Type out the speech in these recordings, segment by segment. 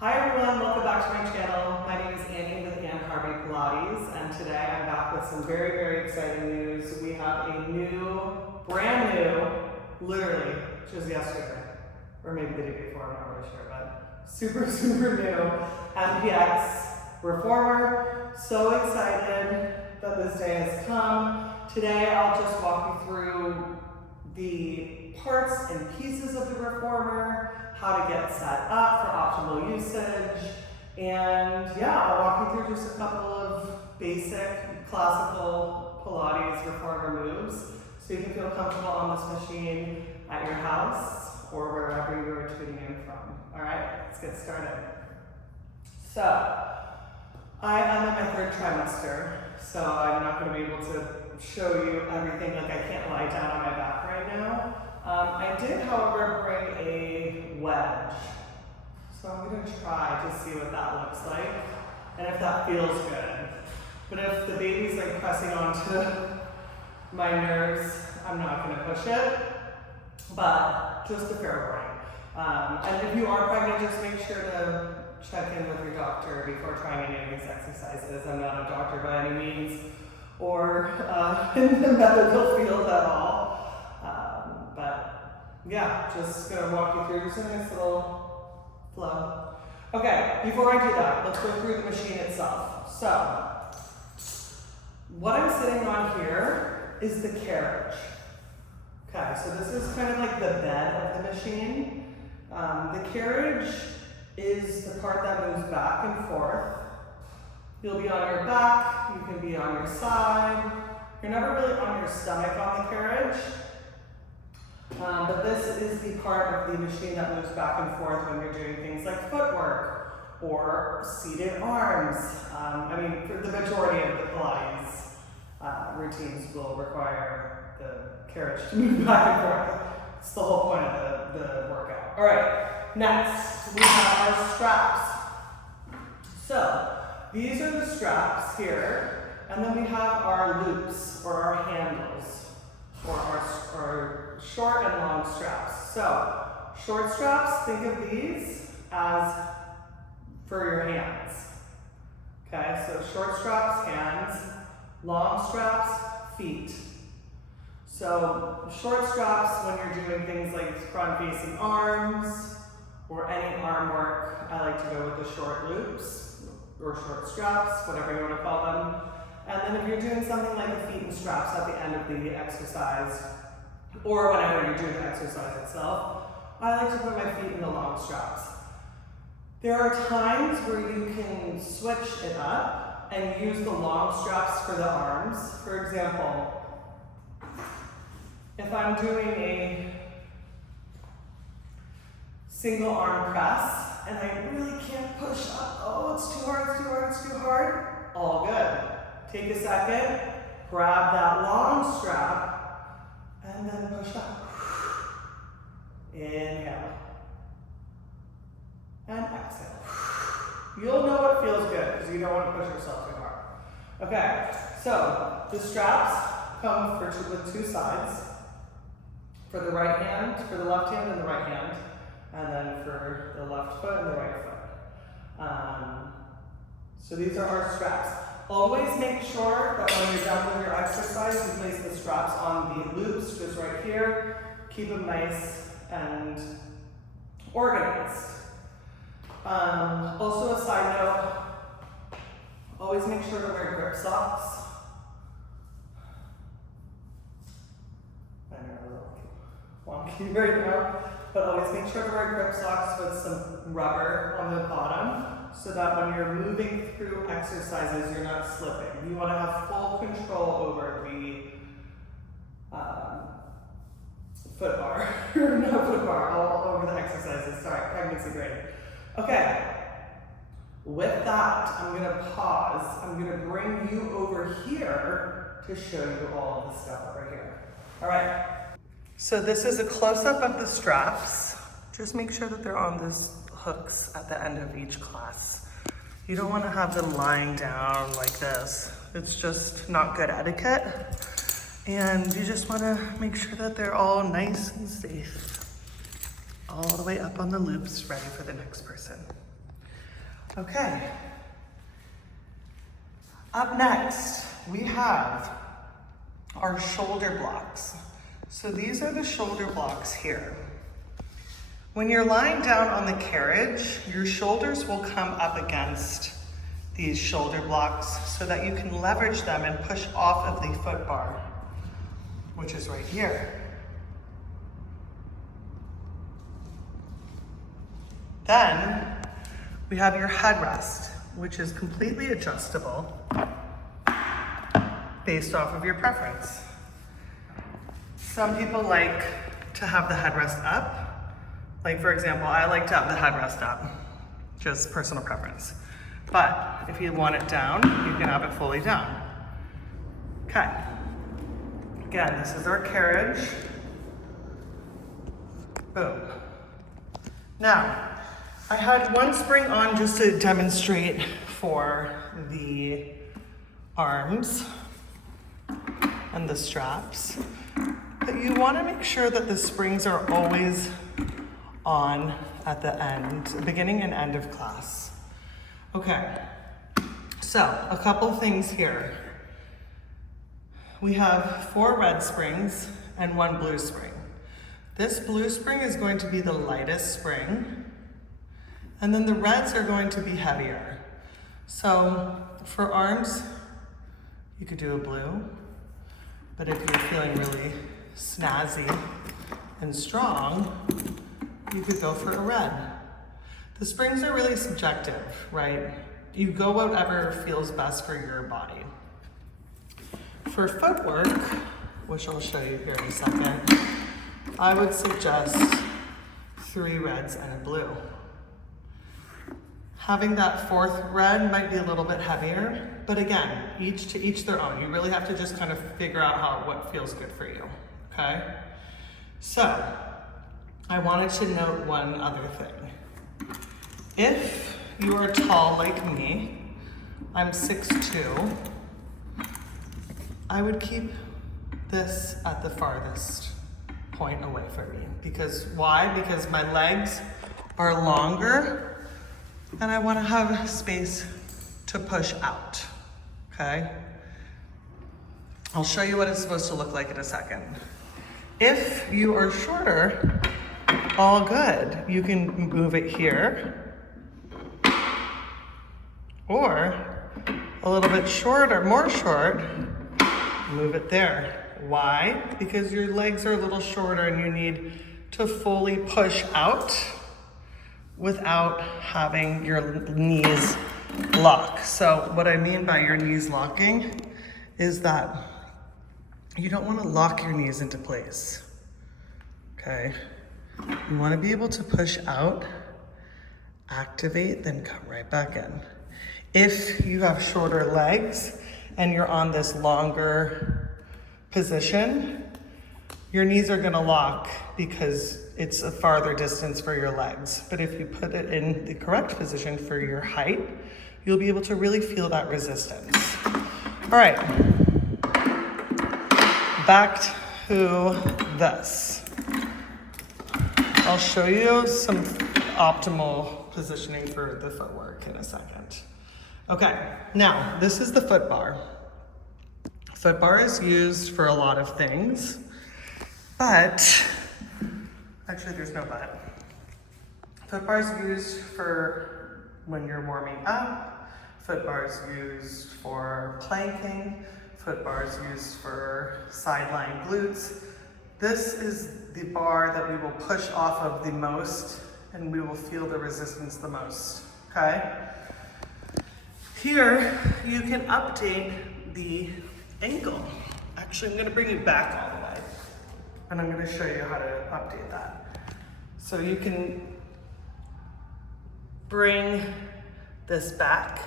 Hi everyone, welcome back to my channel. My name is Annie with Ann Harvey Pilates, and today I'm back with some very, very exciting news. We have a brand new, literally just yesterday, or maybe the day before, I'm not really sure, but super new MPX Reformer. So excited that this day has come. Today I'll just walk you through the parts and pieces of the reformer, how to get set up for optimal usage, and yeah, I'll walk you through just a couple of basic classical Pilates reformer moves so you can feel comfortable on this machine at your house or wherever you are tuning in from. All right, let's get started. So, I am in my third trimester, so I'm not going to be able to show you everything. Like, I can't lie down on my back right now. I did, however, bring a wedge. So I'm going to try to see what that looks like and if that feels good. But if the baby's like pressing onto my nerves, I'm not going to push it. But just a fair warning. And if you are pregnant, just make sure to check in with your doctor before trying any of these exercises. I'm not a doctor by any means or in the medical field at all. But yeah, just gonna walk you through just a nice little flow. Okay, before I do that, let's go through the machine itself. So, what I'm sitting on here is the carriage. Okay, so this is kind of like the bed of the machine. The carriage is the part that moves back and forth. You'll be on your back, you can be on your side. You're never really on your stomach on the carriage. But this is the part of the machine that moves back and forth when you're doing things like footwork or seated arms. I mean, for the majority of the Pilates routines will require the carriage to move back and forth. It's the whole point of the workout. All right, next we have our straps. So these are the straps here, and then we have our loops or our handles or our short and long straps. So, short straps, think of these as for your hands. Okay, so short straps, hands, long straps, feet. So, short straps when you're doing things like front-facing arms or any arm work, I like to go with the short loops or short straps, whatever you want to call them. And then if you're doing something like the feet and straps at the end of the exercise, or whenever you do the exercise itself, I like to put my feet in the long straps. There are times where you can switch it up and use the long straps for the arms. For example, if I'm doing a single arm press and I really can't push up, oh, it's too hard, all good. Take a second, grab that long strap, and then push up. Inhale. And exhale. You'll know it feels good because you don't want to push yourself too hard. Okay, so the straps come with two sides. For the right hand, for the left hand and the right hand, and then for the left foot and the right foot. So these are our straps. Always make sure that when you're done with your exercise, you place the straps on the loops, just right here. Keep them nice and organized. Also a side note, always make sure to wear grip socks. I know a little wonky right now, but always make sure to wear grip socks with some rubber on the bottom, so that when you're moving through exercises, you're not slipping. You want to have full control over the footbar. No footbar, all over the exercises. Sorry, pregnancy brain. Okay, with that, I'm going to pause. I'm going to bring you over here to show you all of the stuff over here. All right. So this is a close-up of the straps. Just make sure that they're on these hooks at the end of each class. You don't want to have them lying down like this. It's just not good etiquette. And you just want to make sure that they're all nice and safe. All the way up on the loops, ready for the next person. Okay. Up next, we have our shoulder blocks. So these are the shoulder blocks here. When you're lying down on the carriage, your shoulders will come up against these shoulder blocks so that you can leverage them and push off of the foot bar, which is right here. Then we have your headrest, which is completely adjustable based off of your preference. Some people like to have the headrest up. Like for example, I like to have the headrest up, just personal preference. But if you want it down, you can have it fully down. Okay. Again, this is our carriage. Boom. Now, I had one spring on just to demonstrate for the arms and the straps. But you want to make sure that the springs are always on at the end, beginning and end of class. Okay, so a couple things here. We have 4 red springs and 1 blue spring. This blue spring is going to be the lightest spring, and then the reds are going to be heavier. So for arms, you could do a blue, but if you're feeling really snazzy and strong, you could go for a red. The springs are really subjective, right? You go whatever feels best for your body. For footwork, which I'll show you here in a second, I would suggest 3 reds and a blue. Having that 4th red might be a little bit heavier, but again, each to each their own. You really have to just kind of figure out what feels good for you, okay? So, I wanted to note one other thing. If you are tall like me, I'm 6'2", I would keep this at the farthest point away from me. Because why? Because my legs are longer and I want to have space to push out, okay? I'll show you what it's supposed to look like in a second. If you are shorter, all good. You can move it here, or a little bit shorter, more short, move it there. Why? Because your legs are a little shorter and you need to fully push out without having your knees lock. So what I mean by your knees locking is that you don't want to lock your knees into place, okay? You want to be able to push out, activate, then come right back in. If you have shorter legs and you're on this longer position, your knees are going to lock because it's a farther distance for your legs. But if you put it in the correct position for your height, you'll be able to really feel that resistance. All right, back to this. I'll show you some optimal positioning for the footwork in a second. Okay, now this is the foot bar. Foot bar is used for a lot of things, but actually there's no but. Foot bar is used for when you're warming up. Foot bar is used for planking. Foot bar is used for sideline glutes. This is the bar that we will push off of the most and we will feel the resistance the most, okay? Here, you can update the angle. Actually, I'm gonna bring you back all the way and I'm gonna show you how to update that. So you can bring this back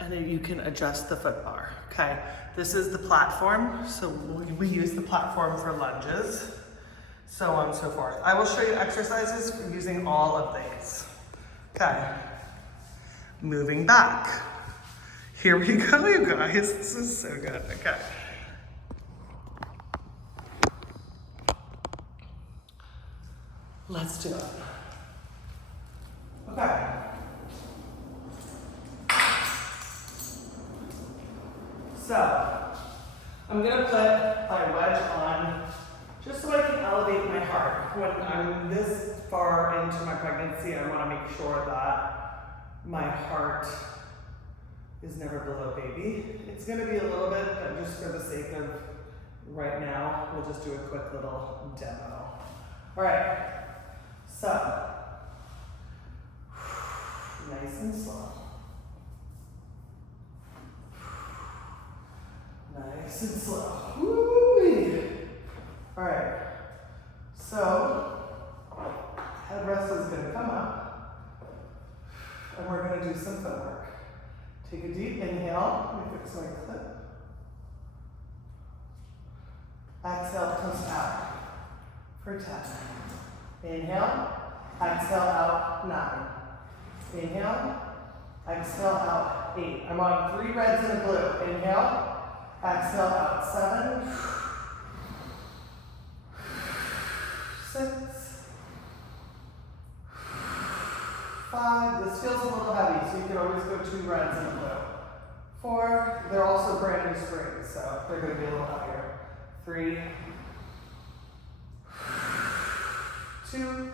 and then you can adjust the foot bar, okay? This is the platform, so we use the platform for lunges, so on and so forth. I will show you exercises for using all of these. Okay, moving back. Here we go, you guys, this is so good, okay. Let's do it. Okay. So, I'm gonna put my wedge on just so I can elevate my heart. When I'm this far into my pregnancy, I wanna make sure that my heart is never below baby. It's gonna be a little bit, but just for the sake of right now, we'll just do a quick little demo. All right, so, nice and slow. Nice and slow. Woo-wee. All right, so headrest is gonna come up, and we're gonna do some footwork. Take a deep inhale. Let me fix my clip. Exhale comes out for 10. Inhale, exhale out 9. Inhale, exhale out 8. I'm on 3 reds and a blue. Inhale, exhale out 7. 6. 5. This feels a little heavy, so you can always go 2 reds and a blue. 4. They're also brand new springs, so they're going to be a little heavier. 3. 2.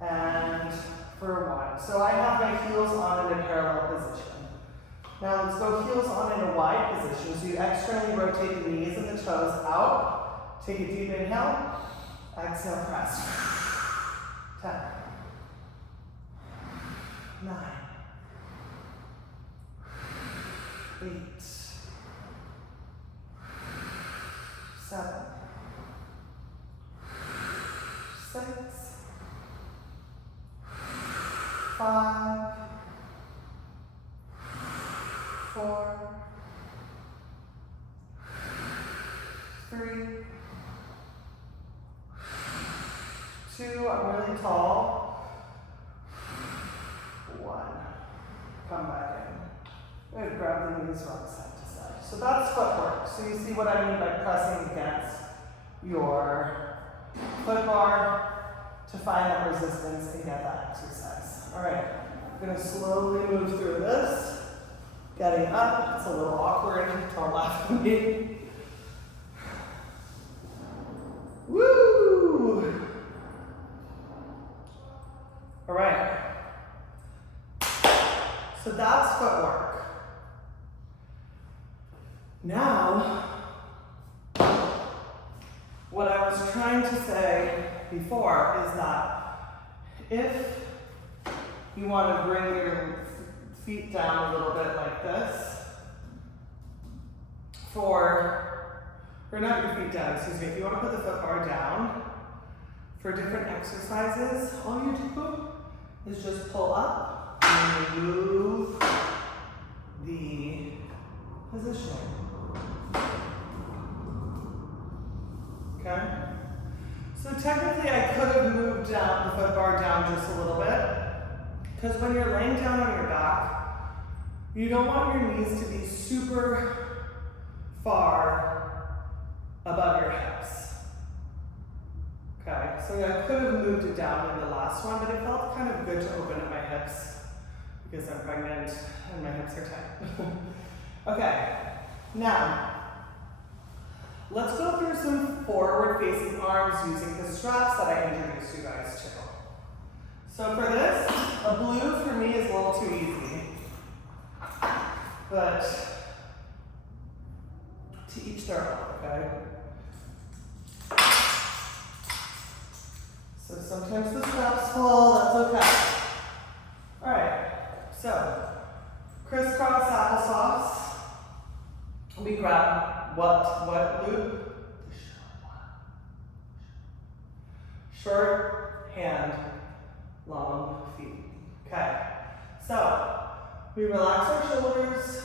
And for 1. So I have my heels on in a parallel position. Now let's go heels on in a wide position. So you externally rotate the knees and the toes out. Take a deep inhale. Exhale, press. 10. 9. 8. 7. 6. 5. 4. 3. 2. I'm really tall. 1. Come back in. Good. Grab the knees, rock side to side. So that's footwork. So you see what I mean by pressing against your foot bar to find that resistance and get that exercise. All right. I'm going to slowly move through this. Getting up. It's a little awkward to our left knee. Woo! All right. So that's footwork. Now, what I was trying to say before is that if you want to bring your feet down a little bit like this, or not your feet down, excuse me, if you want to put the foot bar down for different exercises, all you do is just pull up and move the position. Okay? So technically I could have moved down the foot bar down just a little bit, because when you're laying down on your back, you don't want your knees to be super far above your hips. Okay, so I could have moved it down in the last one, but it felt kind of good to open up my hips because I'm pregnant and my hips are tight. Okay, now, let's go through some forward-facing arms using the straps that I introduced you guys to. So for this, a blue for me is a little too easy, but to each their own, okay? So sometimes the straps fall, that's okay. All right, so crisscross applesauce. We grab what loop? The short one. Short hand, long feet. Okay, so we relax our shoulders.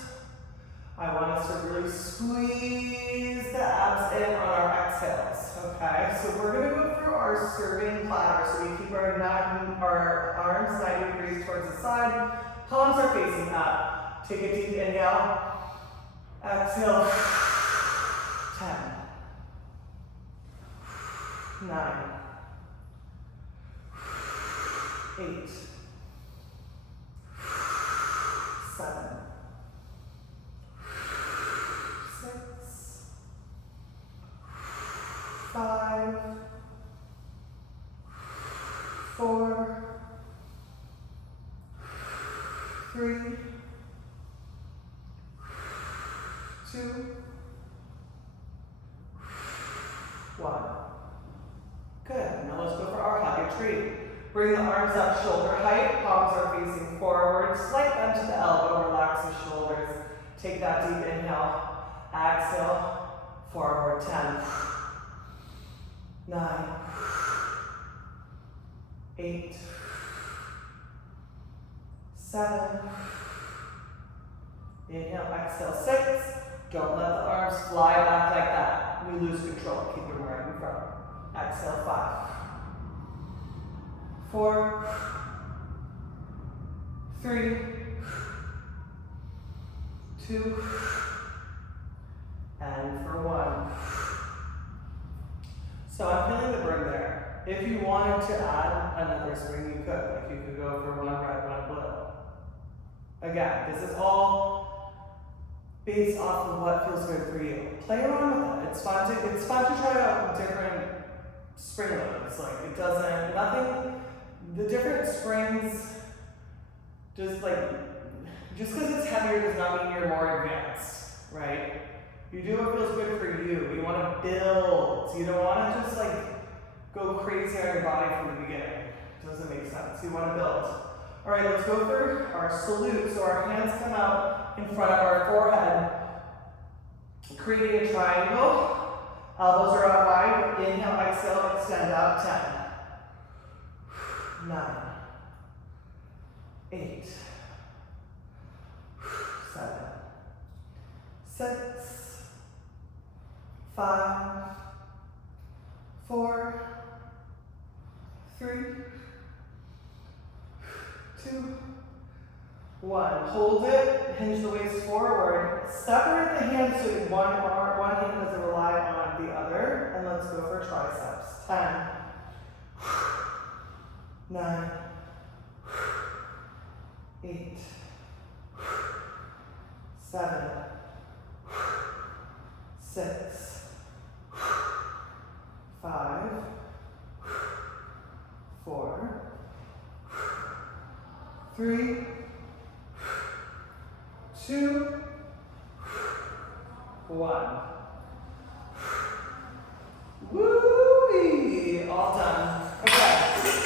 I want us to really squeeze the abs in on our exhales. Okay, so we're gonna go through our serving platter. So we keep our arms 90 degrees towards the side. Palms are facing up. Take a deep inhale. Exhale. 10. 9. 8. 7. 4, 3, 2, 1. Good. Now let's go for our happy tree. Bring the arms up shoulder height, palms are facing forward, slight bend to the elbow, relax the shoulders. Take that deep inhale, exhale, forward, 10, 9, 8, 7, inhale, exhale, 6. Don't let the arms fly back like that. We lose control, keep them right in front. Exhale, 5, 4, 3, 2, and for 1. So I'm feeling the burn there. If you wanted to add another spring, you could. Like you could go for 1 red, 1 blue. Again, this is all based off of what feels good for you. Play around with it. It's fun to try out different spring loads. Like nothing, the different springs, just because it's heavier does not mean you're more advanced, right? You do what feels good for you. You want to build. You don't want to just go crazy on your body from the beginning. It doesn't make sense. You want to build. All right, let's go for our salute. So our hands come out in front of our forehead, creating a triangle. Elbows are out wide. Inhale, exhale, extend out. 10, 9, 8, 7, 6, 5, 4, 3, 2, 1. Hold it, hinge the waist forward. Separate the hands so one hand doesn't rely on the other. And let's go for triceps. 10, 9, 8, 7, 6, 5, 4, 3, 2, 1. Woo-wee! All done. Okay,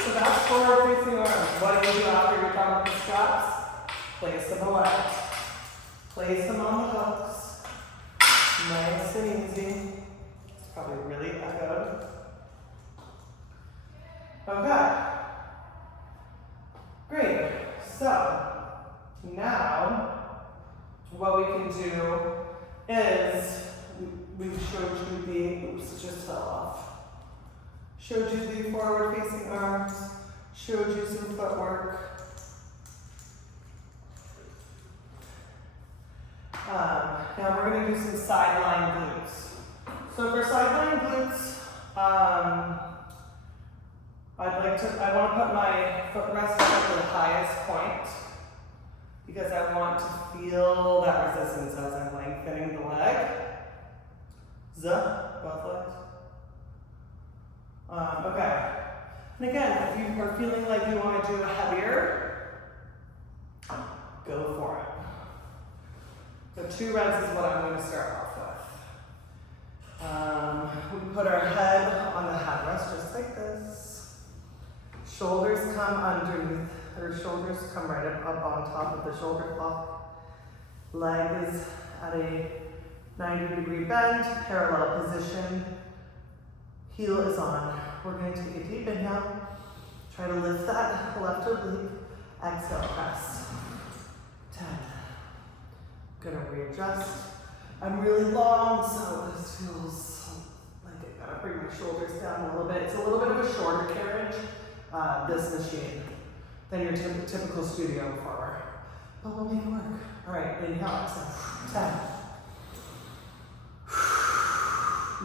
so that's forward facing arms. What do you do after you're done with the straps? Place them away. Place them on the hooks. Nice and easy. It's probably really echoed. Okay. Great. So, now, what we can do is, we showed you the, oops, it just fell off. Showed you the forward facing arms, showed you some footwork. Now we're going to do some sideline glutes. So for sideline glutes, I want to put my footrest at the highest point because I want to feel that resistance as I'm lengthening the leg. Both legs. Okay. And again, if you are feeling like you want to do a heavier, go for it. So 2 reps is what I'm going to start off with. We put our head on the headrest just like this. Shoulders come underneath, or shoulders come right up on top of the shoulder block. Leg is at a 90-degree bend, parallel position. Heel is on. We're going to take a deep inhale. Try to lift that left oblique. Exhale, press. 10. Gonna readjust. I'm really long, so this feels like I gotta bring my shoulders down a little bit. It's a little bit of a shorter carriage, this machine, than your typical studio reformer. But we'll make it work. All right, inhale, exhale. 10,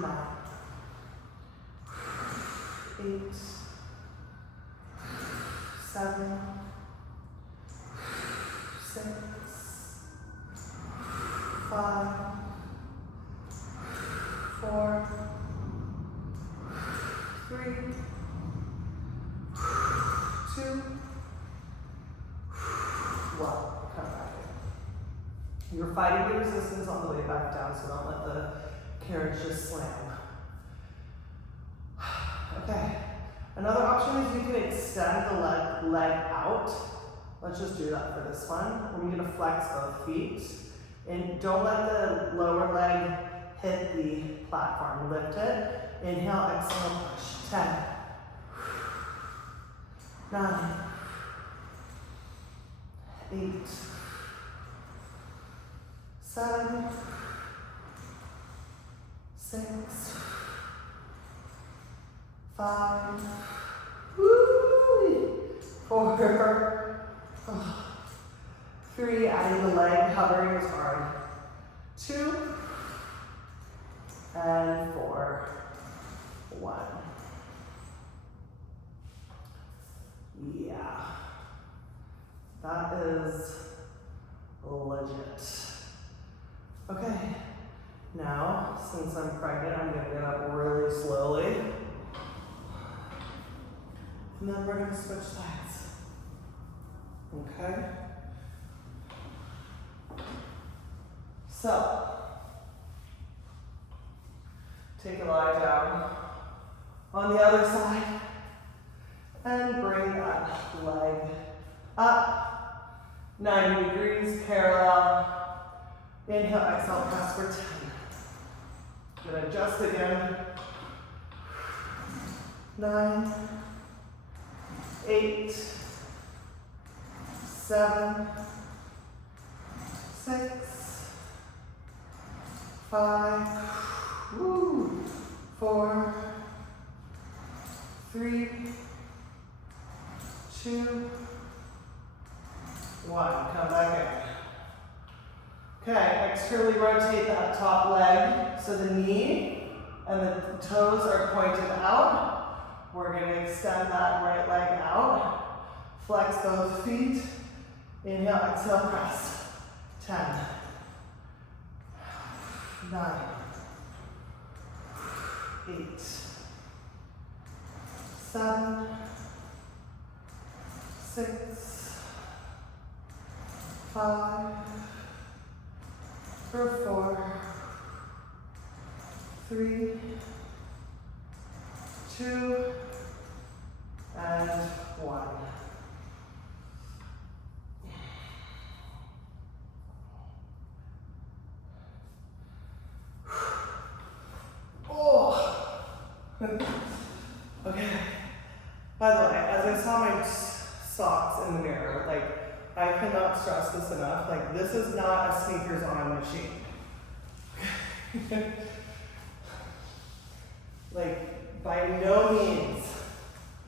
9, 8, 7, 6, 5, 4, 3, 2, 1. Come back in. You're fighting the resistance on the way back down, so don't let the carriage just slam. Okay. Another option is you can extend the leg out. Let's just do that for this one. We're going to flex both feet. And don't let the lower leg hit the platform. Lift it. Inhale, exhale, push. 10, 9, 8, 7, 6, 5, 4, 3, adding the leg, hovering is hard. 2, and 4, 1. Yeah, that is legit. Okay, now, since I'm pregnant, I'm gonna get up really slowly. And then we're gonna switch sides. Okay? So, take a lie down on the other side and bring that leg up 90 degrees parallel. Inhale, exhale, press for 10. Gonna adjust again. 9, 8, 7, 6, 5, 4, 3, 2, 1. Come back in. Okay, externally rotate that top leg so the knee and the toes are pointed out. We're going to extend that right leg out. Flex both feet. Inhale, exhale, press. 10, 9, 8, 7, 6, 5, 4, 3, 2, and 1. Oh. Okay. By the way, as I saw my socks in the mirror, like, I cannot stress this enough. Like, this is not a sneakers on machine. Like, by no means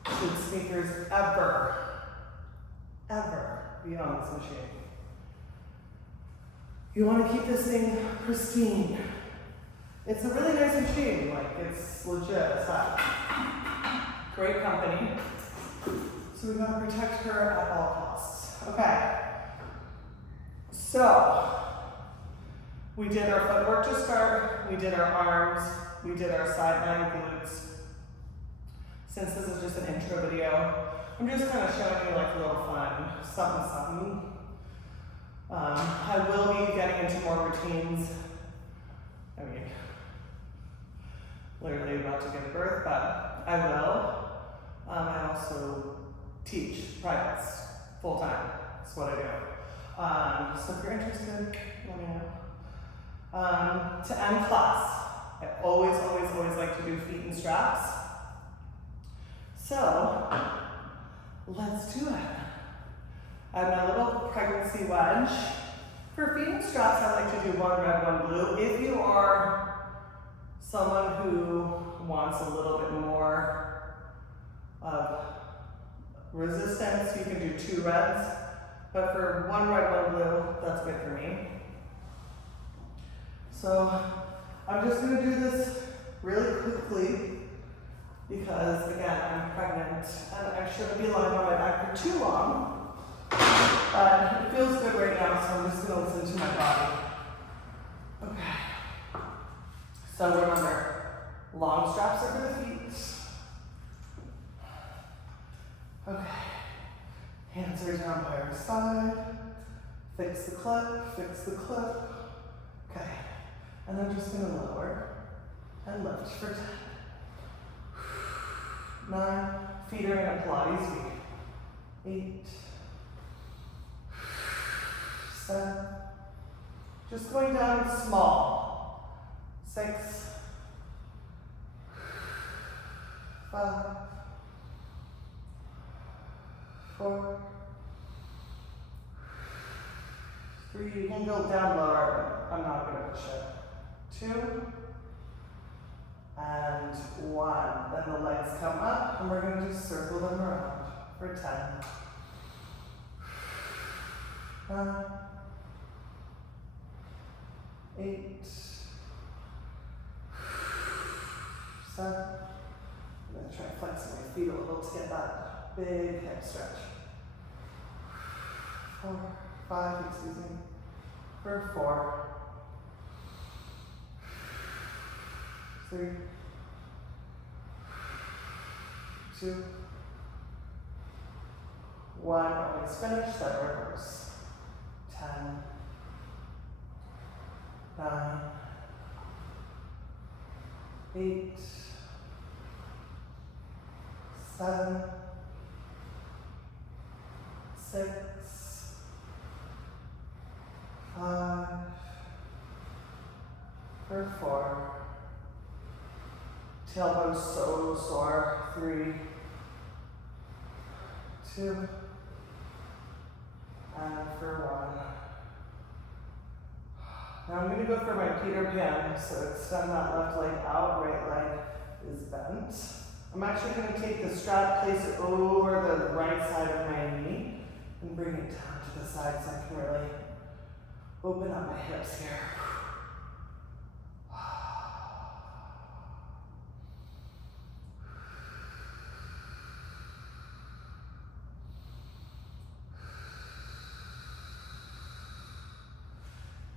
should sneakers ever be on this machine. You want to keep this thing pristine. It's a really nice machine. Like, it's legit. It's that great company. So we gotta protect her at all costs. Okay. So we did our footwork to start. We did our arms. We did our sideline glutes. Since this is just an intro video, I'm just kind of showing you like a little fun, something. I will be getting into more routines. I mean, literally about to give birth, but I will. I also teach privates full time. That's what I do. So if you're interested, let me know. To end class, I always like to do feet and straps. So let's do it. I have my little pregnancy wedge. For feet and straps, I like to do one red, one blue. If you are someone who wants a little bit more of resistance, you can do 2 reds. But for one red, one blue, that's good for me. So I'm just going to do this really quickly because, again, I'm pregnant and I shouldn't be lying on my back for too long. But it feels good right now, so I'm just going to listen to my body. Okay. So remember, long straps are for the feet. Okay. Hands are down by our side. Fix the clip, fix the clip. Okay, and I'm just gonna lower and lift for 10. 9, feet are in a Pilates V. 8, 7, just going down small. 6, 5, 4, 3, you can go down lower, but I'm not going to push it. 2, and 1. Then the legs come up, and we're going to just circle them around for 10. 9, 8, 7. I'm going to try flexing my feet a little to get that big hip stretch. 4, 5, excuse me. For 4, 3, 2, 1. When it's finished, then reverse. 10, 9, 8, 7, 6, 5, for 4. Tailbone so sore. 3, 2, and for 1. Now I'm going to go for my Peter Pan, so extend that left leg out, right leg is bent. I'm actually going to take the strap, place it over the right side of my knee, and bring it down to the side so I can really open up my hips here.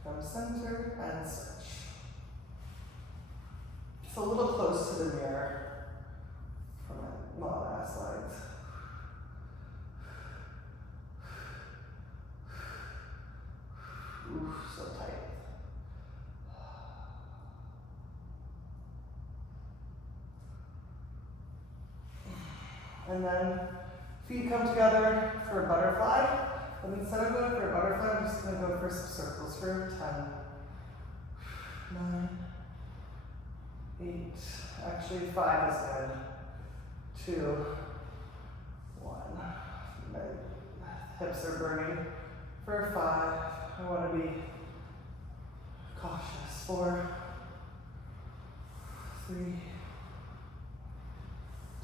Come center and switch. It's a little close to the mirror for my long ass legs. Oof, so tight. And then feet come together for a butterfly. But instead of going for a butterfly, I'm just going to go for some circles for 10, 9, 8, actually 5 is good. 2, 1. My hips are burning. For 5, I want to be cautious. 4, 3,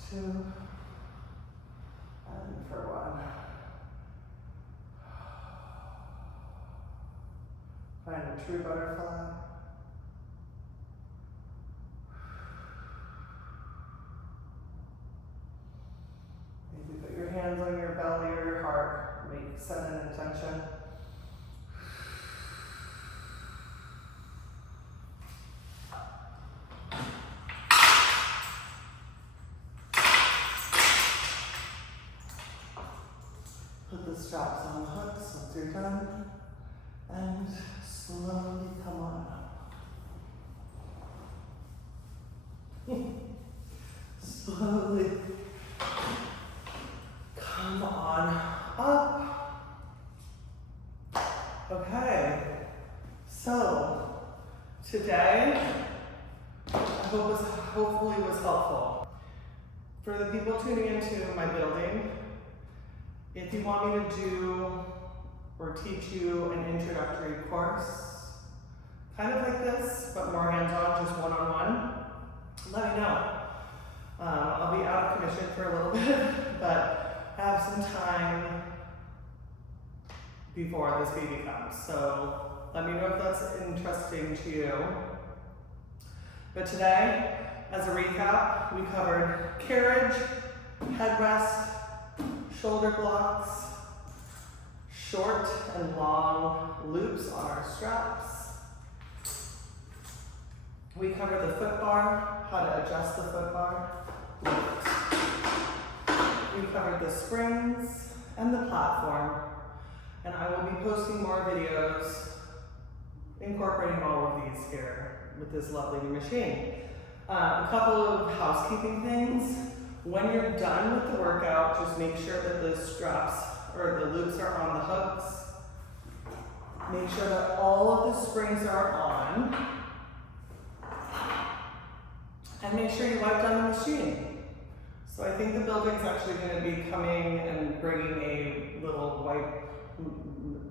2, and for 1. Find a true butterfly. Maybe put your hands on your belly or your heart. Set an intention. Put the straps on the hooks once you're done. And slowly come on up. Slowly come on up. Okay, so today I hopefully was helpful. For the people tuning into my building, if you want me to do or teach you an introductory course, kind of like this, but more hands-on, just one-on-one, let me know. I'll be out of commission for a little bit, but I have some time before this baby comes. So let me know if that's interesting to you. But today, as a recap, we covered carriage, headrest, shoulder blocks, short and long loops on our straps. We covered the footbar, how to adjust the footbar. We covered the springs and the platform. And I will be posting more videos incorporating all of these here with this lovely new machine. A couple of housekeeping things. When you're done with the workout, just make sure that the straps or the loops are on the hooks. Make sure that all of the springs are on. And make sure you wipe down the machine. So I think the building's actually going to be coming and bringing a little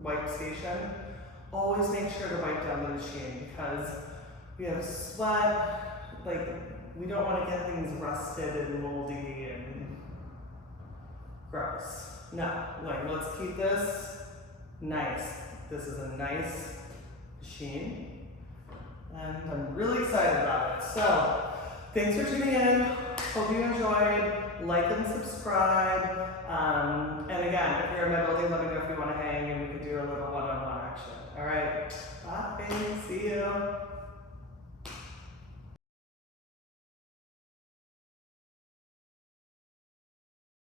wipe station. Always make sure to wipe down the machine because we have sweat, like we don't want to get things rusted and moldy and gross. No, like let's keep this nice. This is a nice machine and I'm really excited about it. So thanks for tuning in. Hope you enjoyed. Like and subscribe. And again, if you're in my building, let me know if you want to hang and we can do a little one-on-one action. All right. Bye. See you.